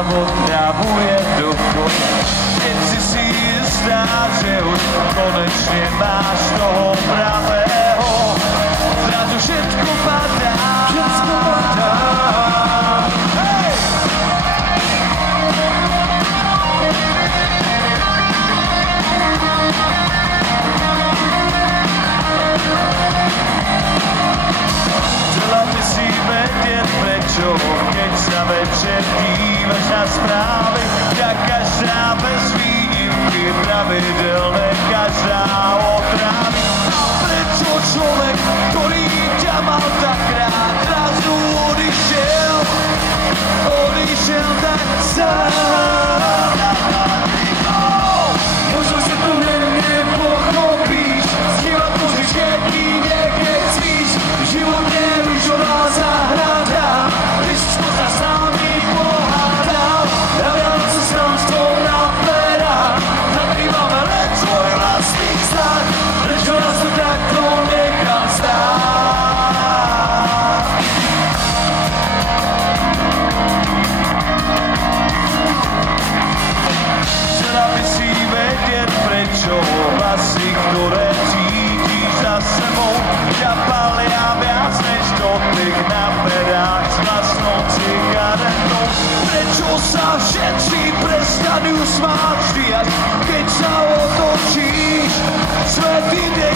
ťa otravuje duchu. Keď si istá, že už konečne máš toho pravého, zrazu všetko padá. Hej! Chcela by si vedieť prečo, keď sa večer dívaš na správy, tak každá bez výnimky pravidelne každá otrávi. A prečo človek, ktorý ťa mal tak rád, zrazu odišiel tak sám. Možno sa to nepochopíš, schývať môžeš jedine, keď spíš. Život nevyžová záhrada, když sa s nami pohádal. Ja viac sa s nám stôl na perách, zakrývame len svoj vlastný vztah. Prečo nás to takto nechal stáť? Chcela by si vedieť prečo hlasy, ktoré cítiš za sebou, ťa palia viac než dotyk na perách s vlastnou cigaretou. Prečo sa všetci prestanú smáť vždy, až keď sa otočíš, svet ide